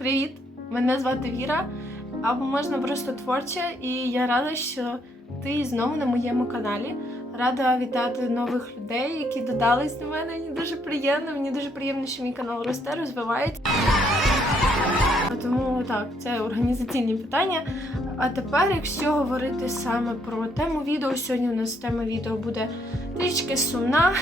Привіт! Мене звати Віра, або можна просто творча, і я рада, що ти знову на моєму каналі. Рада вітати нових людей, які додались до мене. Мені дуже приємно. Мені дуже приємно, що мій канал росте, розвивається. Тому так, це організаційні питання. А тепер, якщо говорити саме про тему відео, сьогодні у нас тема відео буде трішки сумна.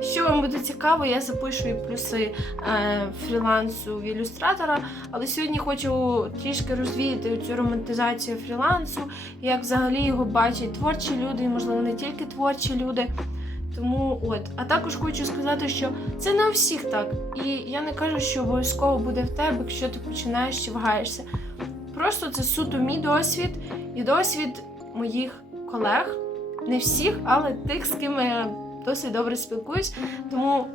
Що вам буде цікаво, я запишу і плюси е, фрілансу в ілюстратора. Але сьогодні хочу трішки розвіяти цю романтизацію фрілансу, як взагалі його бачать творчі люди, і можливо не тільки творчі люди. Тому от, а також хочу сказати, що це не у всіх так. І я не кажу, що обов'язково буде в тебе, якщо ти починаєш чи вагаєшся. Просто це суто мій досвід і досвід моїх колег, не всіх, але тих, з ким я досить добре спілкуюсь. Тому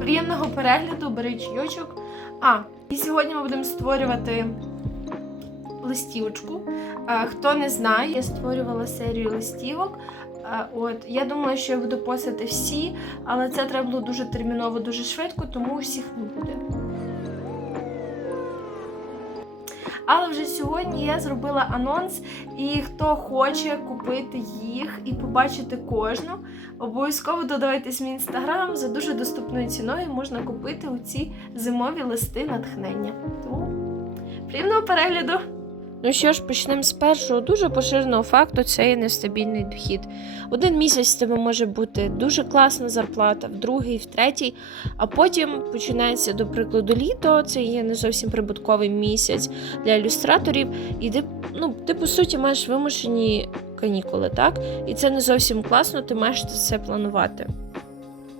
приємного перегляду, бери чайочок. А, і сьогодні ми будемо створювати листівочку. Е, Хто не знає, я створювала серію листівок. Е, От я думаю, що я буду постати всі, але це треба було дуже терміново, дуже швидко, тому всіх не буде. Але вже сьогодні я зробила анонс, і хто хоче купити їх і побачити кожну, обов'язково додавайтесь в мій інстаграм за дуже доступною ціною можна купити у ці зимові листи натхнення. Тому приємного перегляду! Ну що ж, почнемо з першого дуже поширеного факту це є нестабільний дохід. Один місяць тебе може бути дуже класна зарплата, в другий, в третій, а потім починається, до прикладу, літо, це є не зовсім прибутковий місяць для ілюстраторів, і ти, ну, ти по суті маєш вимушені канікули, так? І це не зовсім класно, ти маєш це планувати.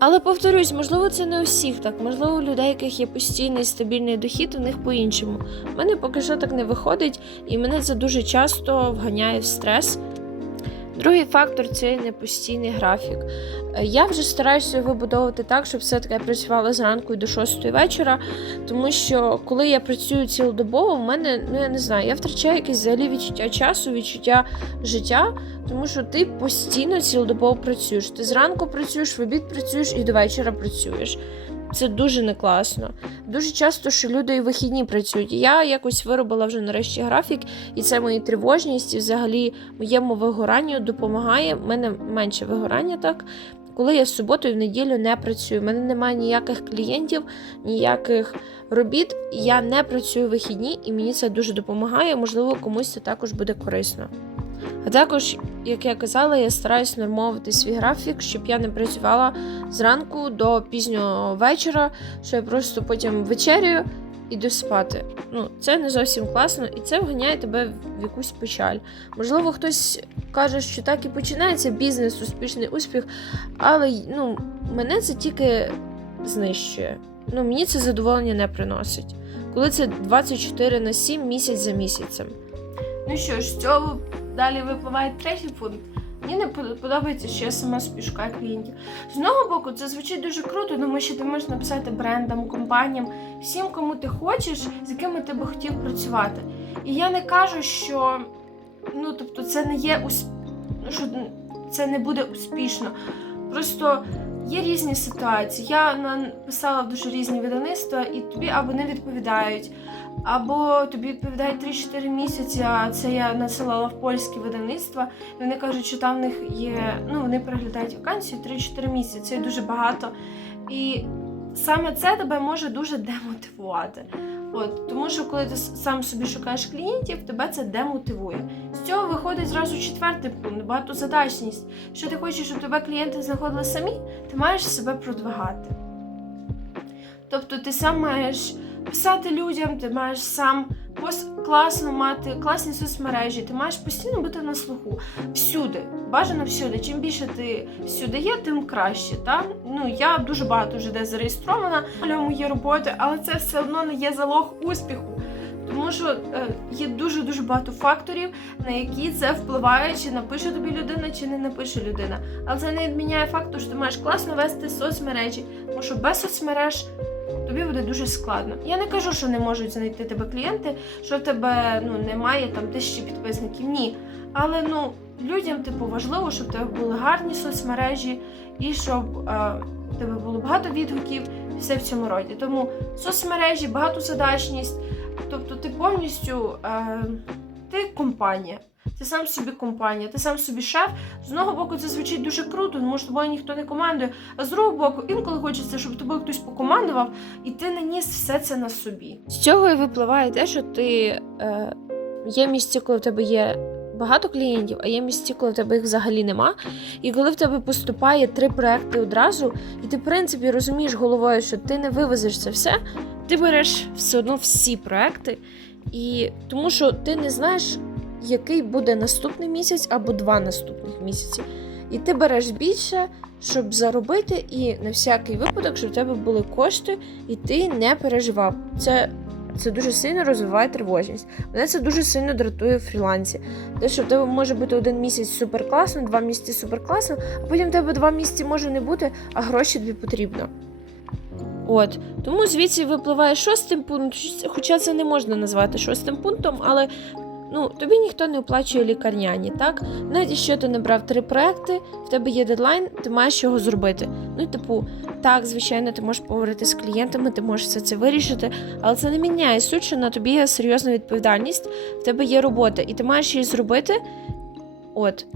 Але повторюсь, можливо, це не у всіх так. Можливо, у людей, яких є постійний стабільний дохід, у них по-іншому. У мене поки що так не виходить, і мене це дуже часто вганяє в стрес. Другий фактор це непостійний графік. Е, Я вже стараюся вибудовувати так, щоб все-таки працювала зранку і до 6 вечора, тому що коли я працюю цілодобово, в мене, ну я не знаю, я втрачаю якесь взагалі відчуття часу, відчуття життя, тому що ти постійно цілодобово працюєш. Ти зранку працюєш, в обід працюєш і до вечора працюєш. Це дуже не класно. Дуже часто, що люди і вихідні працюють. Я якось виробила вже нарешті графік, і це моїй тривожність, і взагалі моєму вигоранню допомагає. У мене менше вигорання так. Коли я в суботу і в неділю не працюю, У мене немає ніяких клієнтів, ніяких робіт. Я не працюю в вихідні, і мені це дуже допомагає. Можливо, комусь це також буде корисно. А також, як я казала, я стараюсь нормовувати свій графік, щоб я не працювала зранку до пізнього вечора, що я просто потім вечерюю і йду спати. Ну, це не зовсім класно, і це вганяє тебе в якусь печаль. Можливо, хтось каже, що так і починається бізнес, успішний успіх, але ну, мене це тільки знищує. Ну, мені це задоволення не приносить. Коли це 24 на 7 місяць за місяцем. Ну що ж, з цього далі випливає третій пункт. Мені не подобається, що я сама собі шукаю клієнтів. З одного боку, це звучить дуже круто, тому що ти можеш написати брендам, компаніям, всім, кому ти хочеш, з якими ти би хотів працювати. І я не кажу, що ну, тобто, це не є усп... що це не буде успішно. Просто є різні ситуації. Я написала в дуже різні видавництва, і тобі або не відповідають, або тобі відповідають 3-4 місяці, а це я насилала в польські видавництва, і вони кажуть, що там в них є, ну вони переглядають вакансію 3-4 місяці, це дуже багато. І саме це тебе може дуже демотивувати. От, тому що коли ти сам собі шукаєш клієнтів, тебе це демотивує. З цього виходить зразу четвертий пункт багатозадачність. Що ти хочеш, щоб тебе клієнти знаходили самі, ти маєш себе продвигати. Тобто ти сам маєш писати людям, ти маєш сам класно мати класні соцмережі, ти маєш постійно бути на слуху. Всюди, бажано всюди. Чим більше ти всюди є, тим краще. Та? Ну, я дуже багато вже де зареєстрована для моєї роботи, але це все одно не є залог успіху. Тому що е, є дуже дуже багато факторів, на які це впливає, чи напише тобі людина, чи не напише людина. Але це не відміняє факту, що ти маєш класно вести соцмережі, тому що без соцмереж тобі буде дуже складно. Я не кажу, що не можуть знайти тебе клієнти, що в тебе ну немає там тисячі підписників. Ні. Але ну людям типу важливо, щоб тебе були гарні соцмережі і щоб е, тебе було багато відгуків, все в цьому роді. Тому соцмережі, багатозадачність, Тобто ти повністю е, ти компанія. Ти сам собі компанія, ти сам собі шеф. З одного боку, це звучить дуже круто, тому що тобою ніхто не командує. А з другого боку, інколи хочеться, щоб тобою хтось покомандував, і ти не ніс все це на собі. З цього і випливає те, що ти е, є місці, коли в тебе є багато клієнтів, а є місці, коли в тебе їх взагалі нема. І коли в тебе поступає три проекти одразу, і ти, в принципі, розумієш головою, що ти не вивезеш це все, ти береш все одно всі проекти, і тому що ти не знаєш, який буде наступний місяць або два наступних місяці. І ти береш більше, щоб заробити, і на всякий випадок, щоб в тебе були кошти, і ти не переживав. Це, це дуже сильно розвиває тривожність. Мене це дуже сильно дратує в фрілансі. Те, що в тебе може бути один місяць супер класно, два місяці супер класно, а потім в тебе два місяці може не бути, а гроші тобі потрібно. От тому звідси випливає шостим пункт, хоча це не можна назвати шостим пунктом, але ну тобі ніхто не оплачує лікарняні, так? Навіть якщо ти набрав три проекти, в тебе є дедлайн, ти маєш його зробити. Ну, типу, так, звичайно, ти можеш поговорити з клієнтами, ти можеш все це вирішити, але це не міняє суть, що на тобі є серйозна відповідальність, в тебе є робота, і ти маєш її зробити. От.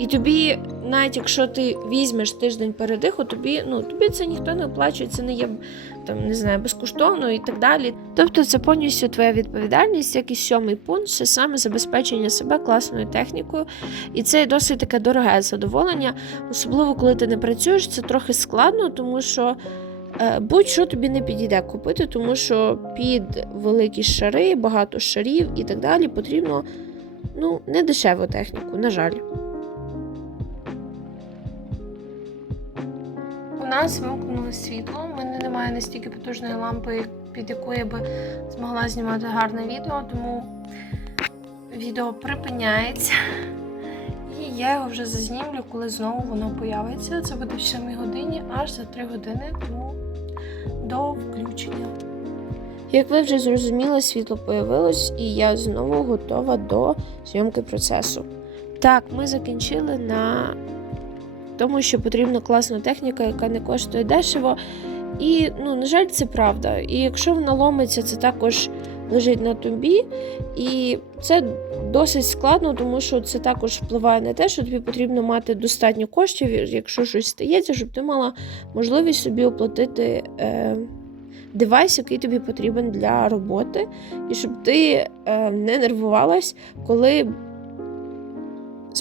І тобі, навіть якщо ти візьмеш тиждень передиху, тобі, ну, тобі це ніхто не оплачує, це не є там, не знаю, безкоштовно і так далі. Тобто це повністю твоя відповідальність, як і сьомий пункт, це саме забезпечення себе класною технікою. І це досить таке дороге задоволення, особливо коли ти не працюєш, це трохи складно, тому що. е, Будь-що тобі не підійде купити, тому що під великі шари, багато шарів і так далі потрібно ну, не дешеву техніку, на жаль. Нас вимкнули світло. У мене немає настільки потужної лампи, під якою я би змогла знімати гарне відео, тому відео припиняється. І я його вже зазнімлю, коли знову воно появиться. Це буде в 7 годині, аж за 3 години, тому до включення. Як ви вже зрозуміли, світло появилось, і я знову готова до зйомки процесу. Так, ми закінчили на тому, що потрібна класна техніка, яка не коштує дешево. І, ну, на жаль, це правда. І якщо вона ломиться, це також лежить на тобі. І це досить складно, тому що це також впливає на те, що тобі потрібно мати достатньо коштів, якщо щось стається, щоб ти мала можливість собі оплатити. Е- Девайс, який тобі потрібен для роботи, і щоб ти е, не нервувалась, коли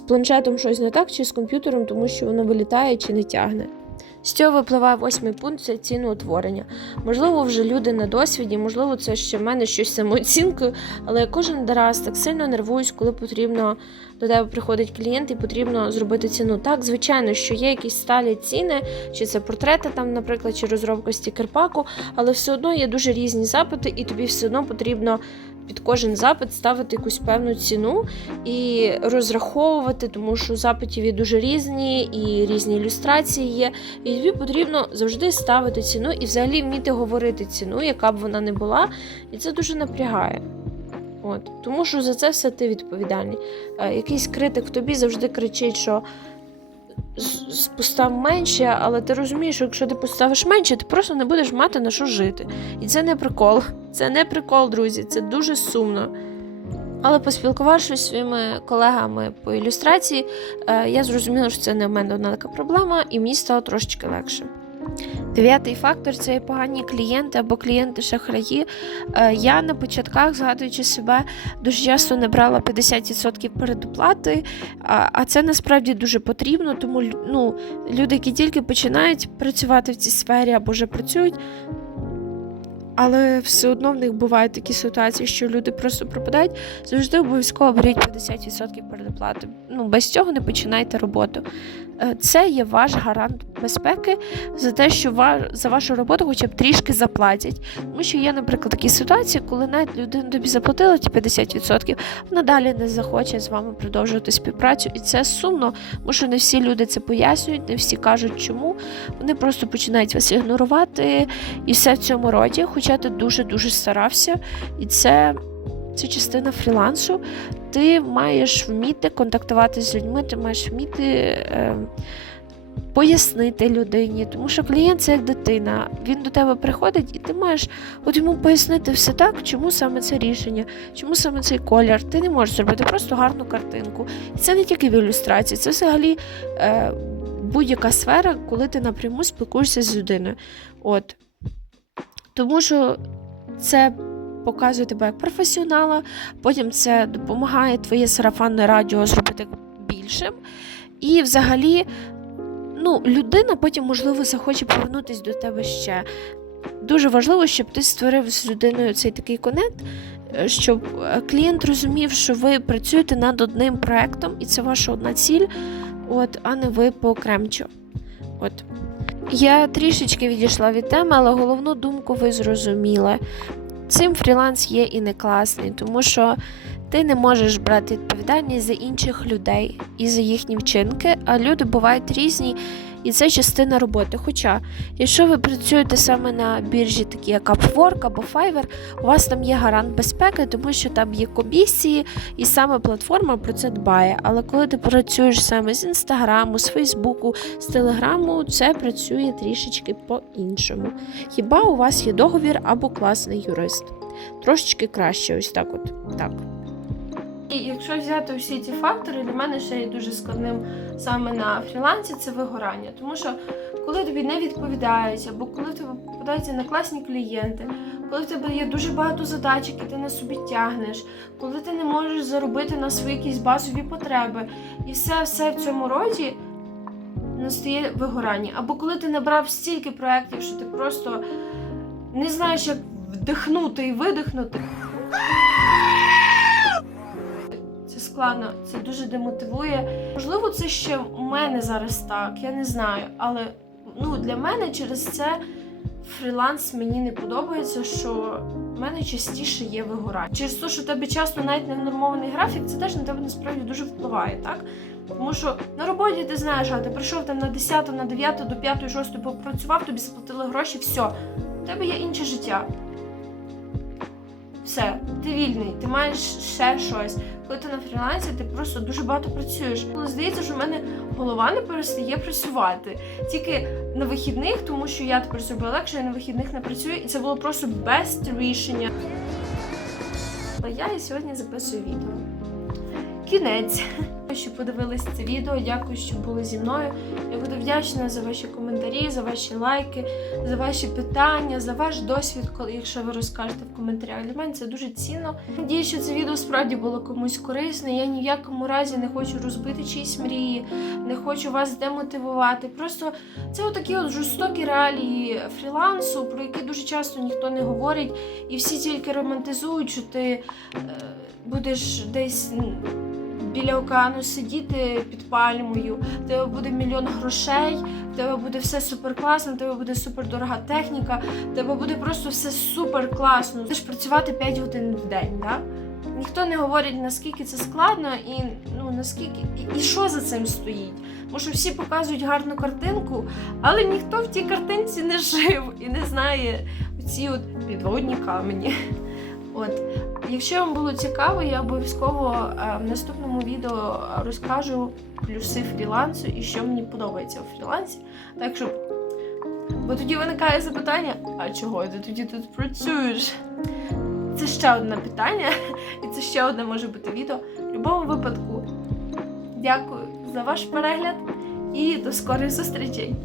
планшетом щось не так, чи з комп'ютером, тому що воно вилітає чи не тягне. З цього випливає восьмий пункт це ціноутворення. Можливо, вже люди на досвіді, можливо, це ще в мене щось самооцінкою, але я кожен раз так сильно нервуюсь, коли потрібно до тебе приходить клієнт і потрібно зробити ціну. Так, звичайно, що є якісь сталі ціни, чи це портрети, там, наприклад, чи розробка стікерпаку, але все одно є дуже різні запити, і тобі все одно потрібно під кожен запит ставити якусь певну ціну і розраховувати, тому що запитів є дуже різні, і різні ілюстрації є. І тобі потрібно завжди ставити ціну і взагалі вміти говорити ціну, яка б вона не була, і це дуже напрягає. От. Тому що за це все ти відповідальний. Е, якийсь критик в тобі завжди кричить, що постав менше, але ти розумієш, що якщо ти поставиш менше, ти просто не будеш мати на що жити. І це не прикол. Це не прикол, друзі, це дуже сумно. Але поспілкувавшись зі своїми колегами по ілюстрації, е, я зрозуміла, що це не в мене одна така проблема, і мені стало трошечки легше. Дев'ятий фактор це погані клієнти або клієнти-шахраї. Е, Я на початках, згадуючи себе, дуже часто не брала 50% передоплати, а це насправді дуже потрібно, тому ну, люди, які тільки починають працювати в цій сфері або вже працюють. Але все одно в них бувають такі ситуації, що люди просто пропадають. Завжди обов'язково беріть 50% передоплати. Ну, без цього не починайте роботу. Е, Це є ваш гарант безпеки за те, що за вашу роботу хоча б трішки заплатять. Тому що є, наприклад, такі ситуації, коли навіть людина тобі заплатила ті 50%, вона далі не захоче з вами продовжувати співпрацю, і це сумно, тому що не всі люди це пояснюють, не всі кажуть, чому. Вони просто починають вас ігнорувати і все в цьому роді. Хоча ти дуже дуже старався, і це. Це частина фрілансу. Ти маєш вміти контактувати з людьми, ти маєш вміти е, пояснити людині, тому що клієнт це як дитина. Він до тебе приходить, і ти маєш от йому пояснити все так, чому саме це рішення, чому саме цей колір. Ти не можеш зробити просто гарну картинку. І це не тільки в ілюстрації, це взагалі е, будь-яка сфера, коли ти напряму спілкуєшся з людиною. От. Тому що це показує тебе як професіонала, потім це допомагає твоє сарафанне радіо зробити більшим. І взагалі, ну, людина потім, можливо, захоче повернутися до тебе ще. Дуже важливо, щоб ти створив з людиною цей такий конект, е, щоб е, клієнт розумів, що ви працюєте над одним проектом, і це ваша одна ціль, от, а не ви по окремчо. От. Я трішечки відійшла від теми, але головну думку ви зрозуміли. Цим фріланс є і не класний, тому що ти не можеш брати відповідальність за інших людей і за їхні вчинки, а люди бувають різні, і це частина роботи. Хоча, якщо ви працюєте саме на біржі, такі як Upwork або Fiverr, у вас там є гарант безпеки, тому що там є комісії, і саме платформа про це дбає. Але коли ти працюєш саме з інстаграму, з Фейсбуку, з Телеграму, це працює трішечки по-іншому. Хіба у вас є договір або класний юрист? Трошечки краще, ось так от. Так. І якщо взяти всі ці фактори, для мене ще є дуже складним саме на фрілансі це вигорання. Тому що коли тобі не відповідають, або коли тебе попадаються на класні клієнти, коли в тебе є дуже багато задач, які ти на собі тягнеш, коли ти не можеш заробити на свої якісь базові потреби, і все, все в цьому роді настає вигорання. Або коли ти набрав стільки проєктів, що ти просто не знаєш, як вдихнути і видихнути. Складно, це дуже демотивує. Можливо, це ще у мене зараз так, я не знаю. Але ну, для мене через це фріланс мені не подобається, що в мене частіше є вигорання. Через те, що в тебе часто навіть невнормований графік, це теж на тебе насправді дуже впливає, так? Тому що на роботі ти знаєш, а ти прийшов там на 10, на 9, до 5, 6 попрацював, тобі заплатили гроші, все. У тебе є інше життя. Все, ти вільний, ти маєш ще щось. Коли ти на фрілансі, ти просто дуже багато працюєш. Але здається, що в мене голова не перестає працювати. Тільки на вихідних, тому що я тепер зробила легше, я на вихідних не працюю, і це було просто без рішення. Я і сьогодні записую відео. Кінець. Що подивились це відео. Дякую, що були зі мною. Я буду вдячна за ваші коментарі, за ваші лайки, за ваші питання, за ваш досвід, якщо ви розкажете в коментарях. Для мене це дуже цінно. Надію, що це відео справді було комусь корисне. Я ні в якому разі не хочу розбити чиїсь мрії, не хочу вас демотивувати. Просто це отакі от жорстокі реалії фрілансу, про які дуже часто ніхто не говорить, і всі тільки романтизують, що ти е, будеш десь. Біля океану сидіти під пальмою, в тебе буде мільйон грошей, в тебе буде все супер класно, в тебе буде супер дорога техніка, в тебе буде просто все супер класно. Ж працювати 5 годин в день, да? Ніхто не говорить, наскільки це складно і ну наскільки і, і що за цим стоїть. Тому що всі показують гарну картинку, але ніхто в тій картинці не жив і не знає ці от підводні камені. От. Якщо вам було цікаво, я обов'язково е, в наступному відео розкажу плюси фрілансу і що мені подобається у фрілансі. Так що, бо тоді виникає запитання: а чого ти тоді тут працюєш? Це ще одне питання, і це ще одне може бути відео. В будь-якому випадку, дякую за ваш перегляд і до скорих зустрічей!